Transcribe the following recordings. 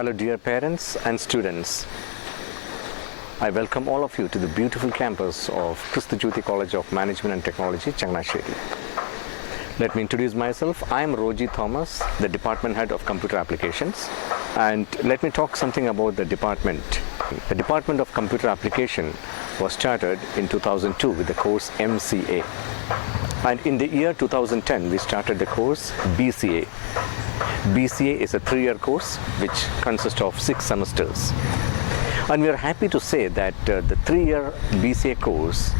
Hello dear parents and students. I welcome all of you to the beautiful campus of Christa Jyoti College of Management and Technology, Changanasheri. Let me introduce myself. I am Roji Thomas, the Department Head of Computer Applications, and let me talk something about the department. The Department of Computer Application was started in 2002 with the course MCA, and in the year 2010 we started the course BCA. BCA is a 3-year course which consists of 6 semesters, and we are happy to say that the 3-year BCA course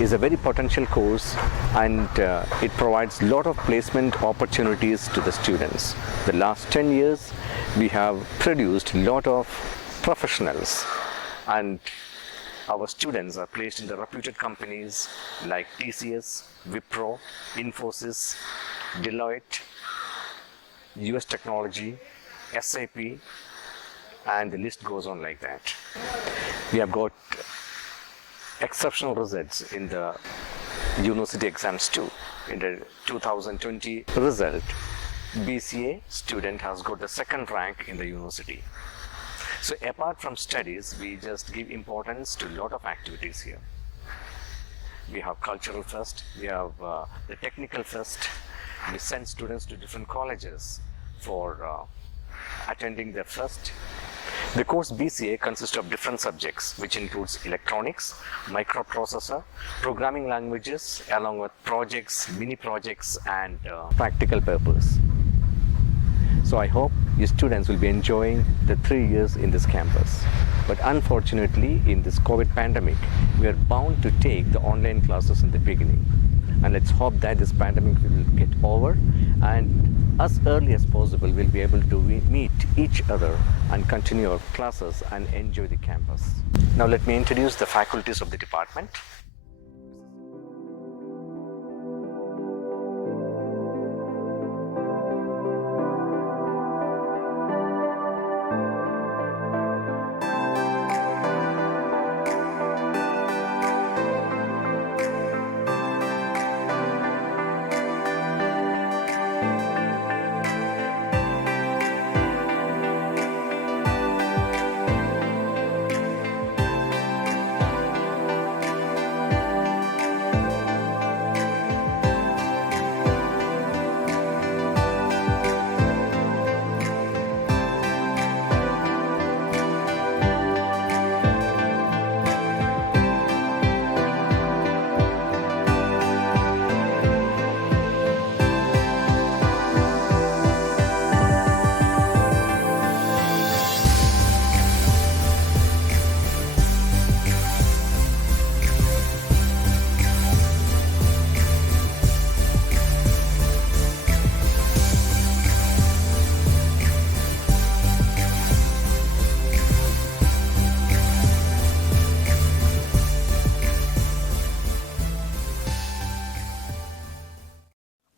is a very potential course, and it provides a lot of placement opportunities to the students. The last 10 years we have produced a lot of professionals, and our students are placed in the reputed companies like TCS, Wipro, Infosys, Deloitte, US Technology, SAP, and the list goes on like that. We have got exceptional results in the university exams too. In the 2020 result, BCA student has got the 2nd rank in the university. So apart from studies, we just give importance to a lot of activities here. We have cultural fest, we have the technical fest. We send students to different colleges for attending their fest. The course BCA consists of different subjects, which includes electronics, microprocessor, programming languages, along with projects, mini projects, and practical purpose. So I hope your students will be enjoying the 3 years in this campus. But unfortunately, in this COVID pandemic, we are bound to take the online classes in the beginning. And let's hope that this pandemic will get over, and as early as possible we'll be able to meet each other and continue our classes and enjoy the campus. Now let me introduce the faculties of the department.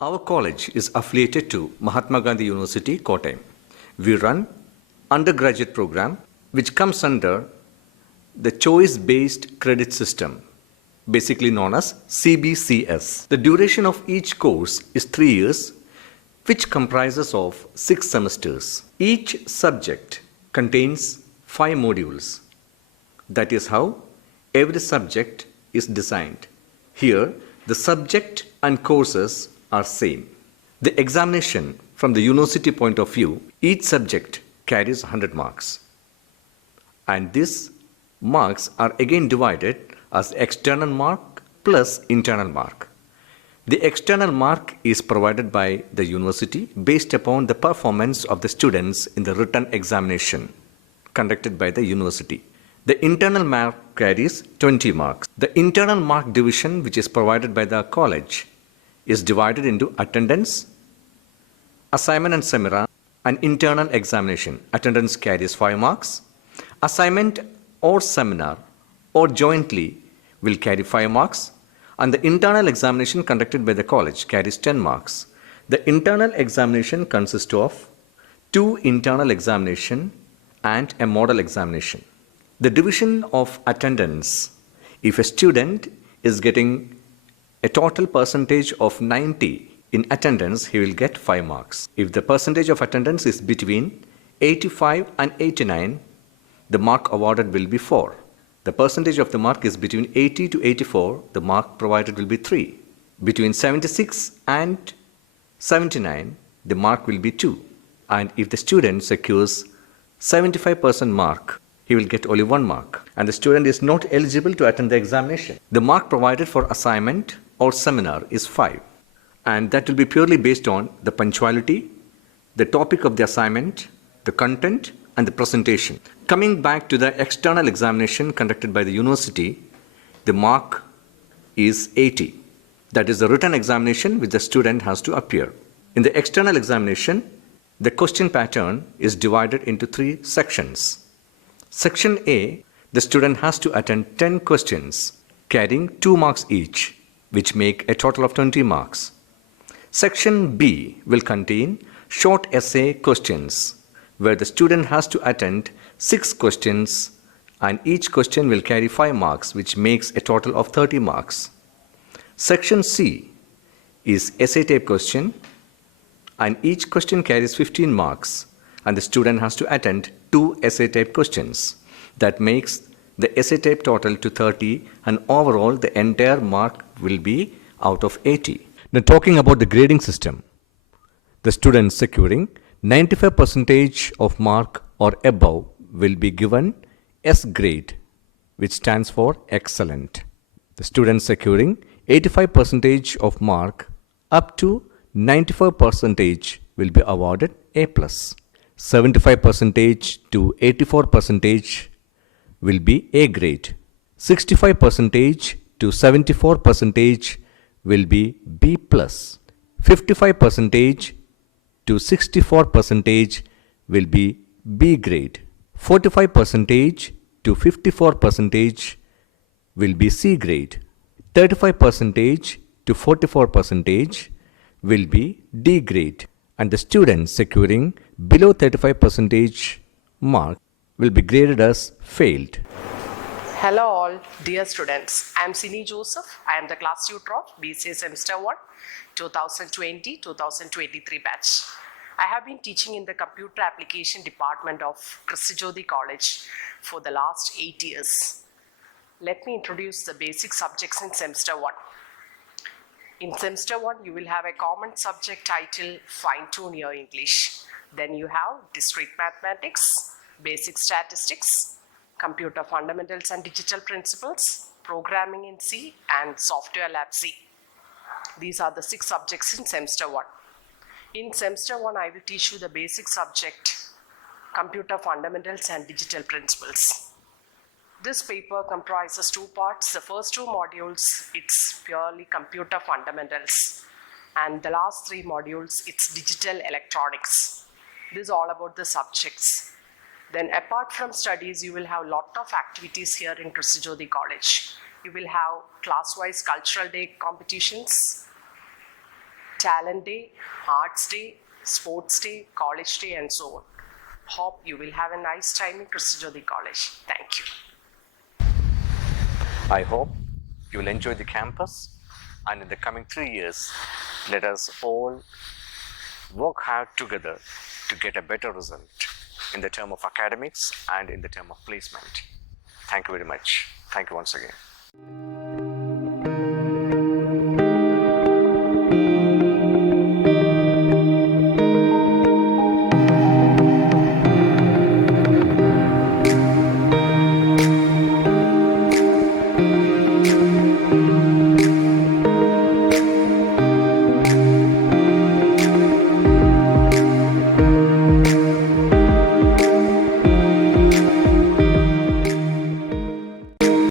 Our college is affiliated to Mahatma Gandhi University, Kottayam. We run undergraduate program which comes under the choice-based credit system, basically known as CBCS. The duration of each course is 3 years, which comprises of 6 semesters. Each subject contains 5 modules. That is how every subject is designed. Here, the subject and courses are same. The examination from the university point of view, each subject carries 100 marks. And these marks are again divided as external mark plus internal mark. The external mark is provided by the university based upon the performance of the students in the written examination conducted by the university. The internal mark carries 20 marks. The internal mark division, which is provided by the college, is divided into attendance, assignment and seminar, and internal examination. Attendance carries 5 marks. Assignment or seminar or jointly will carry 5 marks, and the internal examination conducted by the college carries 10 marks. The internal examination consists of 2 internal examination and a model examination. The division of attendance: if a student is getting a total percentage of 90 in attendance, he will get 5 marks. If the percentage of attendance is between 85 and 89, the mark awarded will be 4. The percentage of the mark is between 80 to 84, the mark provided will be 3. Between 76 and 79, the mark will be 2. And if the student secures 75% mark, he will get only 1 mark. And the student is not eligible to attend the examination. The mark provided for assignment or seminar is 5. And that will be purely based on the punctuality, the topic of the assignment, the content, and the presentation. Coming back to the external examination conducted by the university, the mark is 80. That is the written examination which the student has to appear. In the external examination, the question pattern is divided into 3 sections. Section A, the student has to attend 10 questions carrying 2 marks each, which make a total of 20 marks. Section B will contain short essay questions where the student has to attend 6 questions and each question will carry 5 marks, which makes a total of 30 marks. Section C is essay type question and each question carries 15 marks and the student has to attend 2 essay type questions. That makes the essay type total to 30 and overall the entire mark will be out of 80. Now talking about the grading system, the student securing 95% of mark or above will be given S grade, which stands for excellent. The student securing 85% of mark up to 95% will be awarded A+. 75% to 84% will be A grade. 65% to 74% will be B+. 55% to 64% will be B grade. 45% to 54% will be C grade. 35% to 44% will be D grade. And the student securing below 35% mark will be graded as failed. Hello all dear students, I am Sini Joseph. I am the class tutor of BCA Semester 1 2020-2023 batch. I have been teaching in the Computer Application Department of Christi Jyoti College for the last 8 years. Let me introduce the basic subjects in Semester 1. In Semester 1, you will have a common subject titled Fine-Tune Your English. Then you have Discrete Mathematics, Basic Statistics, Computer Fundamentals and Digital Principles, Programming in C, and Software Lab C. These are the 6 subjects in Semester 1. In Semester 1, I will teach you the basic subject, Computer Fundamentals and Digital Principles. This paper comprises 2 parts. The first 2 modules, it's purely Computer Fundamentals. And the last 3 modules, it's Digital Electronics. This is all about the subjects. Then apart from studies, you will have a lot of activities here in Christi Jyoti College. You will have class-wise cultural day competitions, talent day, arts day, sports day, college day, and so on. Hope you will have a nice time in Christi Jyoti College. Thank you. I hope you will enjoy the campus, and in the coming 3 years, let us all work hard together to get a better result in the term of academics and in the term of placement. Thank you very much. Thank you once again.